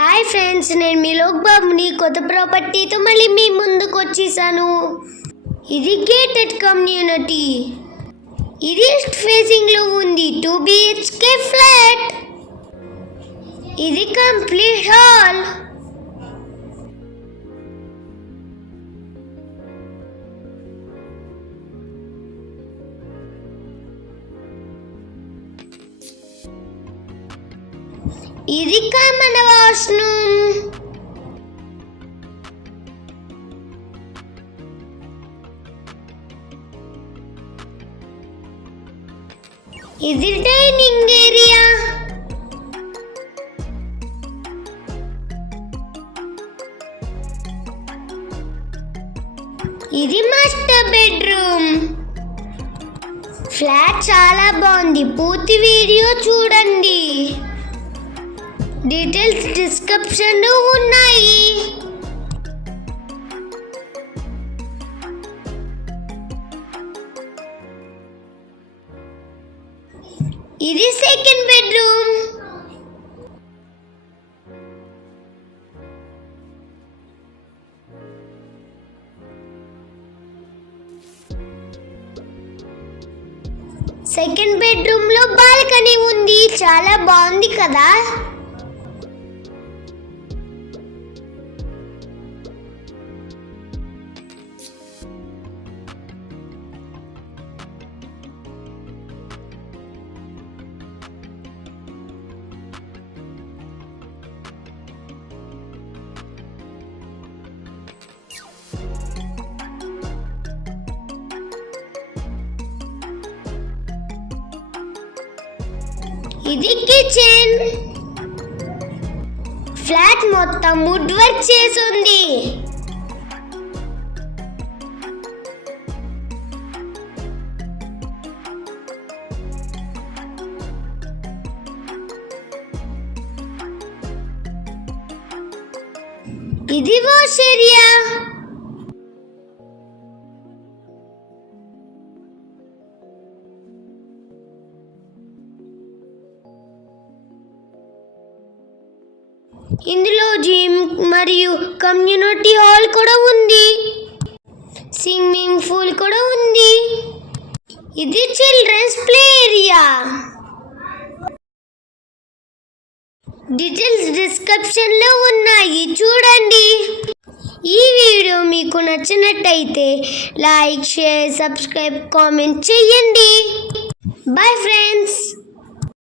Hi friends, నేను మీ లోక్ బాబుని కొత్త ప్రాపర్టీతో మళ్ళీ మీ ముందుకు వచ్చేసాను. ఇది గేటెడ్ కమ్యూనిటీ. ఇది ఈస్ట్ ఫేసింగ్లో ఉంది. 2 BHK ఫ్లాట్. ఇది కంప్లీట్ హాల్. ఇది కామన్ వాష్రూమ్. ఇది డైనింగ్ ఏరియా. ఇది మాస్టర్ బెడ్రూమ్. ఫ్లాట్ చాలా బాగుంది. పూర్తి వీడియో చూడండి. డీటెయిల్స్ డిస్క్రిప్షన్లో ఉన్నాయి. ఇది సెకండ్ బెడ్రూమ్. సెకండ్ బెడ్రూమ్ లో బాల్కనీ ఉంది. చాలా బాగుంది కదా. ఇది కిచెన్. ఫ్లాట్ మొత్తం వుడ్ వర్క్ చేసింది. ఇది వాష్ ఏరియా. ఇందులో జిమ్ మరియు కమ్యూనిటీ హాల్ కూడా ఉంది. స్విమ్మింగ్ పూల్ కూడా ఉంది. ఇది చిల్డ్రన్స్ ప్లే ఏరియా. డీటెయిల్స్ డిస్క్రిప్షన్లో ఉన్నాయి, చూడండి. ఈ వీడియో మీకు నచ్చినట్టయితే లైక్, షేర్, సబ్స్క్రైబ్, కామెంట్ చేయండి. Bye friends.